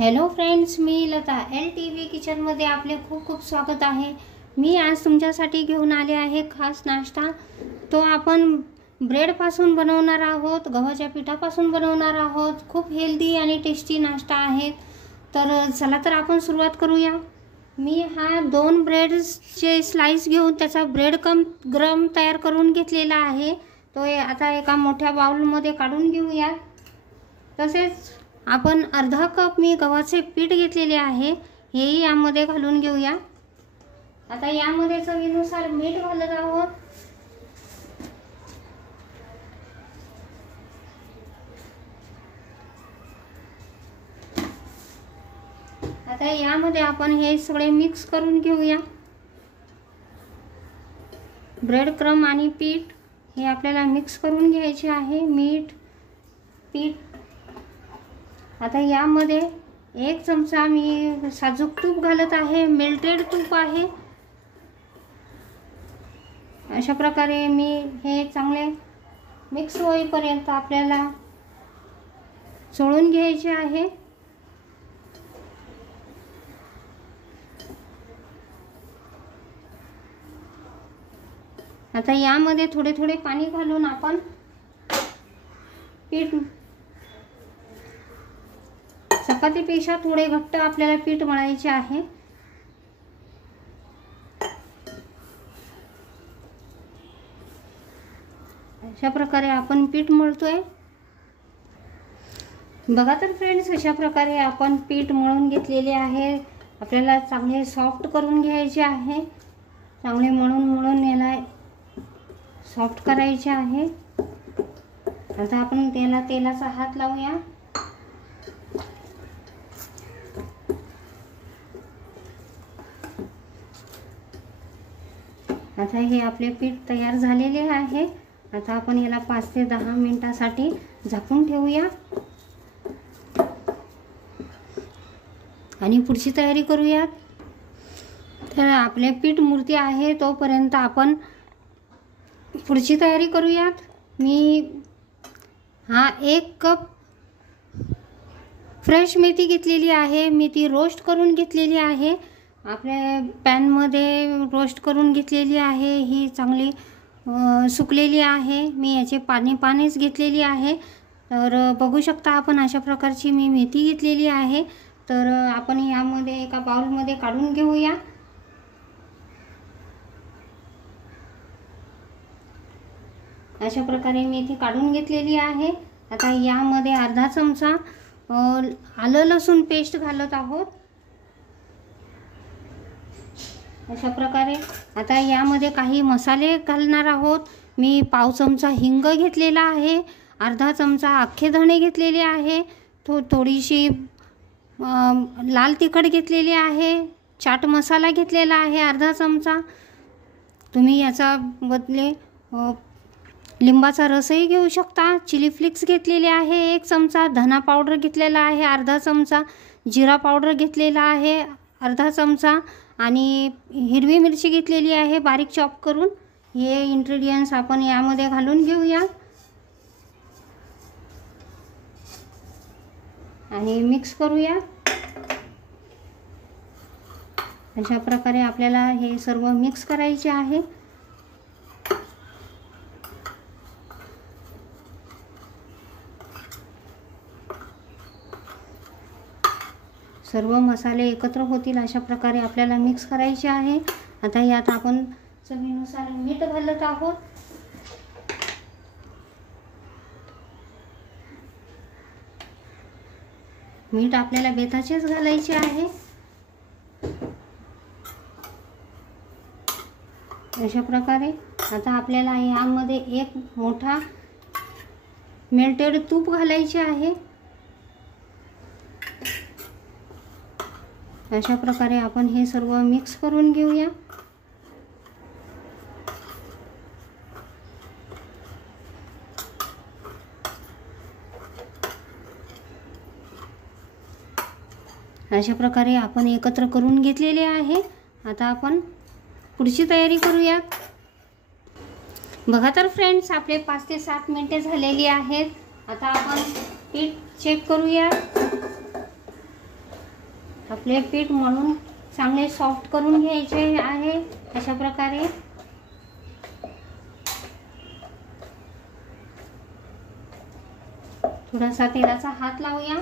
Hello friends, मी Lata LTV किचनमध्ये आपले खूप खूप स्वागत आहे। मी आज तुमच्यासाठी घेऊन आले आहे खास नाश्ता। तो आपण ब्रेडपासून बनवणार आहोत, गव्हाच्या पिठापासून बनवणार आहोत। खूप हेल्दी आणि टेस्टी नाश्ता आहे। तर चला तर आपण सुरुवात करूया। मी हा 2 ब्रेडचे स्लाइस घेऊन त्याचा ब्रेड क्रम तयार करून घेतलेला आहे। तो आता एका मोठ्या बाउलमध्ये काढून घेऊया। तसेच आपण अर्धा कप मी गव्हाचे पीठ घेतलेले आहे, हेही यामध्ये घालून घेऊया। आता यामध्ये चवीनुसार मीठ घालत आहोत। आता यामध्ये आपण हे सगळे मिक्स करून घेऊया। ब्रेड क्रम आणि पीठ हे आपल्याला मिक्स करून घ्यायचे आहे। मीठ, पीठ। आता यामध्ये 1 चमचा मी साजूक तूप घालत आहे, मेल्टेड तूप आहे। अशा प्रकारे मी हे चांगले मिक्स होईपर्यंत आपल्याला चोळून घ्यायचे आहे। आता यामध्ये थोडे थोडे पाणी घालून आपण पीठ चपातीपेक्षा थोडे घट्ट आपल्याला पीठ मळायचे आहे। अशा प्रकारे आपण पीठ मळतोय। बघा तर फ्रेंड्स, अशा प्रकारे आपण पीठ मळून घेतलेले आहे। आपल्याला चांगले सॉफ्ट करून घ्यायचे आहे। चांगले मळून याला सॉफ्ट करायचे आहे। आता आपण त्याला तेलाचा हात लावूया। आता हे आपले पीठ तयार झालेले आहे। आता आपण याला 5 ते 10 मिनिटांसाठी झाकून ठेवूया आणि पुढची तयारी करूया। तर आपले पीठ मुरते आहे तोपर्यंत आपण पुढची तयारी करूयात। मी 1 कप फ्रेश मेथी घेतलेली आहे। मी ती रोस्ट करून घेतलेली आहे। आपल्या पॅन मध्ये रोस्ट करून घेतलेली आहे। ही चांगली सुकलेली आहे। मी याचे पानेच घेतलेली आहे। तर बघू शकता आपण अशा प्रकारची मी मेथी घेतलेली आहे। तर आपण यामध्ये एका बाउलमध्ये काढून घेऊया। अशा प्रकारे मेथी काढून घेतलेली आहे। आता यामध्ये अर्धा चमचा आलं लसूण पेस्ट घालत आहोत। अशा प्रकारे आता यामध्ये काही मसाले घालणार आहोत। मी पाव चमचा हिंग घेतलेला आहे, अर्धा चमचा अख्खे धणे घेतलेले आहे, थोडीशी लाल तिखट घेतलेली आहे, चाट मसाला घेतलेला आहे अर्धा चमचा। तुम्ही याचा बदले लिंबाचा रसही घेऊ शकता। चिली फ्लेक्स घेतलेले आहे 1 चमचा, धना पावडर घेतलेला आहे अर्धा चमचा, जिरा पावडर घेतलेला आहे अर्धा चमचा आणि हिरवी मिरची घेतलेली आहे बारीक चॉप करून। हे इंग्रेडियंट्स आपण यामध्ये घालून घेऊया आणि मिक्स करूया। अशा प्रकारे आपल्याला हे सर्व मिक्स करायचे आहे। सर्व मसाले एकत्र होतील अशा प्रकारे आपल्याला मिक्स करायचे आहे। आता यात आपण चवीनुसार मीठ घालत आहोत। मीठ आपल्याला बेताचेच घालायचे आहे। अशा प्रकारे आता आपल्याला यामध्ये 1 मोठा मेल्टेड तूप घालायचे आहे। अशा प्रकारे आपण हे सर्व मिक्स करून घेऊया। अशा प्रकारे आपण एकत्र करून घेतलेले आहे। आता आपण पुढची तयारी करूया। बघा तर फ्रेंड्स, आपले 5 ते 7 मिनिटे झालेली आहेत। आता आपण पीठ चेक करूया। आपले पीठ मळून चांगले सॉफ्ट करून घ्यायचे आहे। अशा प्रकारे थोडासा तेलाचा हात लावूया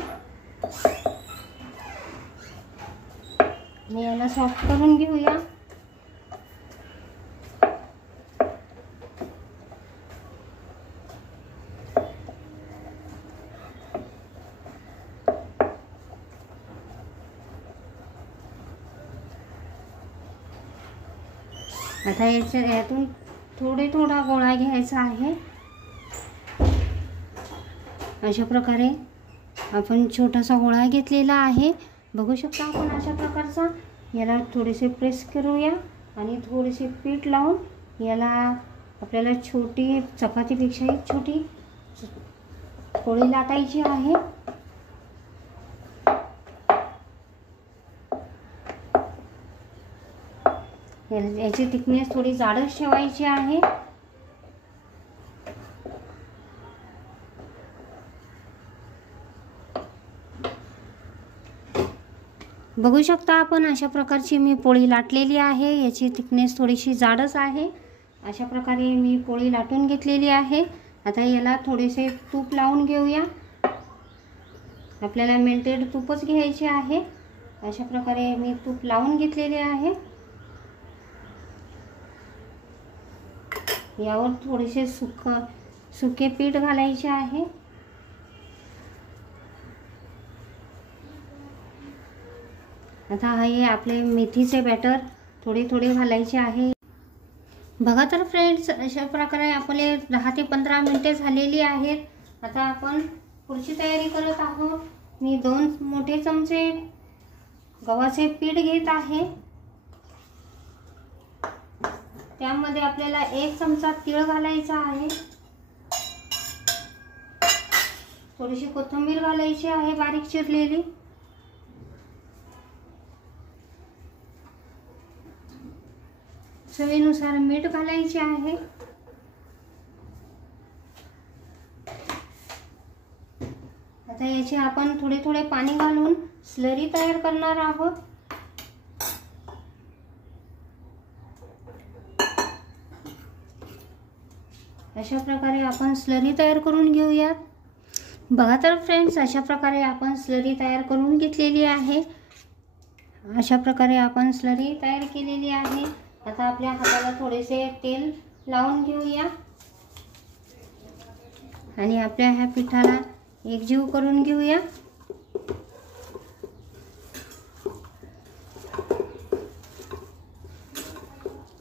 आणि याला सॉफ्ट करून घेऊया। आता यातून थोडा गोळा घ्यायचा आहे। अशा प्रकारे आपण छोटासा गोळा घेतलेला आहे। बघू शकता आपण अशा प्रकारचा। याला थोडेसे प्रेस करूया आणि थोडेसे पीठ लावून याला आपल्याला छोटी चपातीपेक्षा एक छोटी पोळी लाटायची आहे। याची थिकनेस थोडी जाडच ठेवायची आहे। बघू शकता आपण अशा प्रकारची मी पोळी लाटलेली आहे। याची थिकनेस थोडीशी जाडच आहे। अशा प्रकारे मी पोळी लाटून घेतलेली आहे। आता याला थोडेसे तूप लावून घेऊया। आपल्याला मेल्टेड तूपच घ्यायचे आहे। अशा प्रकारे मी तूप लावून घेतलेले आहे। यावर थोडेसे सुके पीठ घालायचे आहे। आता हे आपले मेथीचे बॅटर थोडे घालायचे आहे। बघा तर फ्रेंड्स, अशा प्रकारे आपले 10 ते 15 मिनिटे झालेली आहेत। आता आपण पुढची तयारी करत आहोत। मी 2 मोठे चमचे गव्हाचे पीठ घेत आहे। त्यामध्ये आपल्याला 1 चमचा तीळ घालायचा आहे। थोडीशी कोथिंबीर घालायची आहे बारीक चिरलेली। चवीनुसार मीठ घालायचे आहे। आता याचे आपण थोडे पाणी घालून स्लरी तयार करणार आहोत। अशा प्रकारे आपण स्लरी तयार करून घेऊयात। बघा तर फ्रेंड्स, अशा प्रकारे आपण स्लरी तयार करून घेतलेली आहे। अशा प्रकारे आपण स्लरी तयार केलेली आहे। आता आपल्या हाताला थोडेसे तेल लावून घेऊया आणि आपल्या ह्या पिठाला एकजीव करून घेऊया।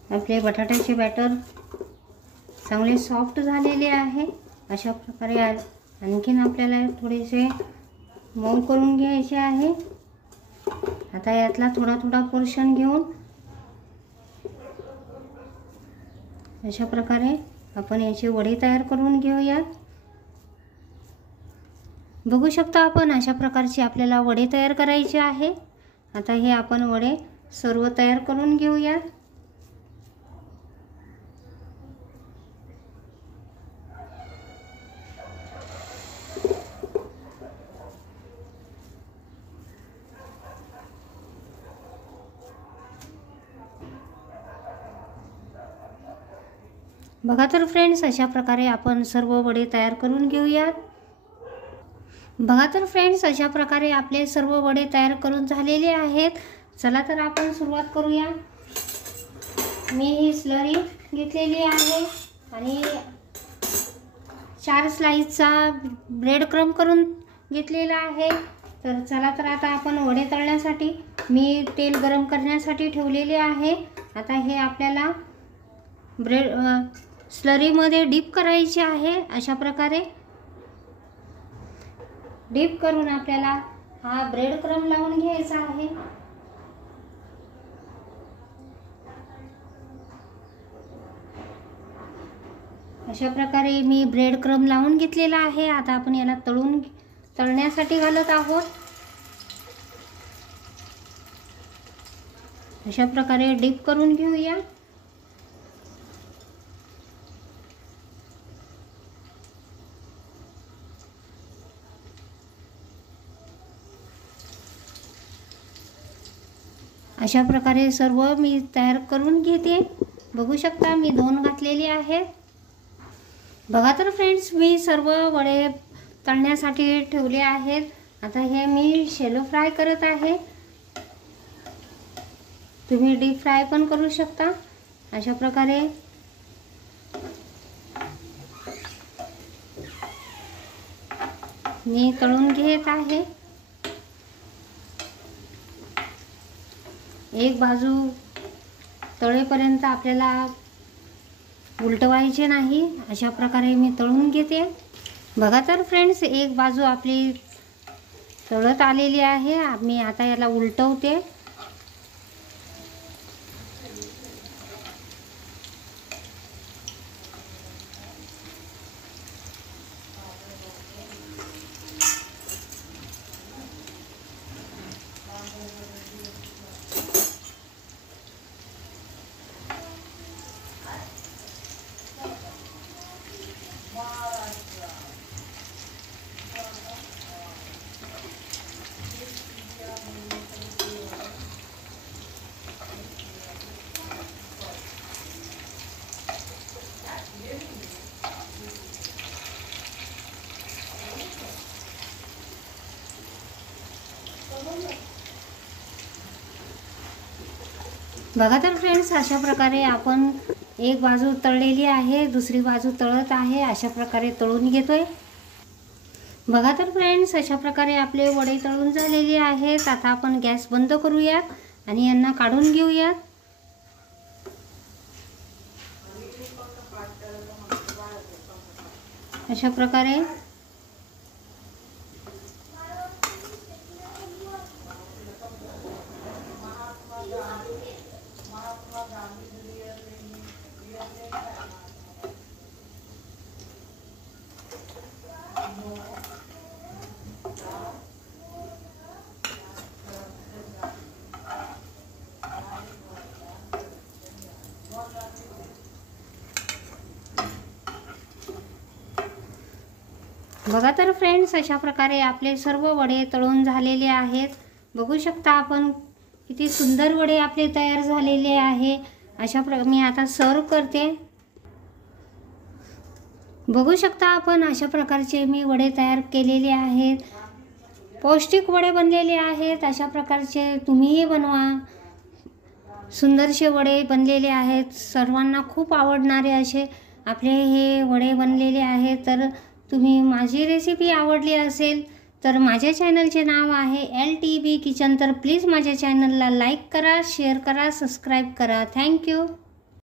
आपले बटाट्याचे बॅटर चांगले सॉफ्ट झालेले आहे। अशा प्रकारे आणखीन आपल्याला थोडेसे मऊ करून घ्यायचे आहे। आता यातला थोडा पोर्शन घेऊन अशा प्रकारे आपण याचे वडे तयार करून घेऊयात। बघू शकता आपण अशा प्रकारचे आपल्याला वडे तयार करायचे आहे। आता हे आपण वडे सर्व तयार करून घेऊयात। बघा तर फ्रेंड्स, अशा प्रकारे आपण सर्व वडे तयार करून घेऊयात। बघा तर फ्रेंड्स, अशा प्रकारे आपले सर्व वडे तयार करून झालेले आहेत। चला तर आपण सुरुवात करूया। मी ही स्लरी घेतलेली आहे आणि 4 स्लाइसचा ब्रेड क्रम्ब करून घेतलेला आहे। तर चला तर आता आपण वडे तळण्यासाठी मी तेल गरम करण्यासाठी ठेवलेले आहे। आता हे आपल्याला ब्रेड स्लरी मध्ये डीप करायचे आहे। अशा प्रकारे डीप करून आपल्याला हा ब्रेड क्रम्ब लावून घ्यायचा आहे। अशा प्रकारे मी ब्रेड क्रम्ब लावून घेतलेला आहे। आता आपण याला तळण्यासाठी घालत आहोत। अशा प्रकारे डीप करून घेऊया। अशा प्रकारे सर्व मी तयार करून घेते। बघू शकता मी 2 घातलेले आहेत। बघा तर फ्रेंड्स, मी सर्व वडे तळण्यासाठी ठेवले आहेत। आता हे मी शॅलो फ्राय करत आहे। तुम्ही डीप फ्राय पण करू शकता। अशा प्रकारे मी तळून घेत आहे। एक बाजू तळेपर्यंत आपल्याला उलटवायचे नाही। अशा प्रकारे मी तळून घेते। बघा तर फ्रेंड्स, एक बाजू आपली तळत आलेली आहे। मी आता याला उलटवते। बघा तर फ्रेंड्स, अशा प्रकारे आपण एक बाजू तळलेली आहे, दुसरी बाजू तळत आहे। अशा प्रकारे तळून घेतोय। बघा तर फ्रेंड्स, अशा प्रकारे आपले वडे तळून झालेले आहेत। आता आपण गॅस बंद करूयात आणि यांना काढून घेऊयात। अशा प्रकारे बघा तर फ्रेंड्स, अशा प्रकारे आपले सर्व वडे तळून झालेले आहेत। बघू शकता आपण किती सुंदर वडे आपले तयार झालेले आहे। मी आता सर्व करते। बघू शकता आपण अशा प्रकारचे मी वडे तयार केलेले आहेत। पौष्टिक वडे बनलेले आहेत। अशा प्रकारचे तुम्हीही बनवा। सुंदरसे वडे बनलेले आहेत। सर्वांना खूप आवडणारे असे आपले हे वडे बनलेले आहेत। तर तुम्ही माझी रेसिपी आवडली असेल तर माझ्या चॅनलचे नाव आहे LTV किचन। तर प्लीज माझ्या चॅनलला लाईक करा, शेअर करा, सबस्क्राईब करा। थँक्यू।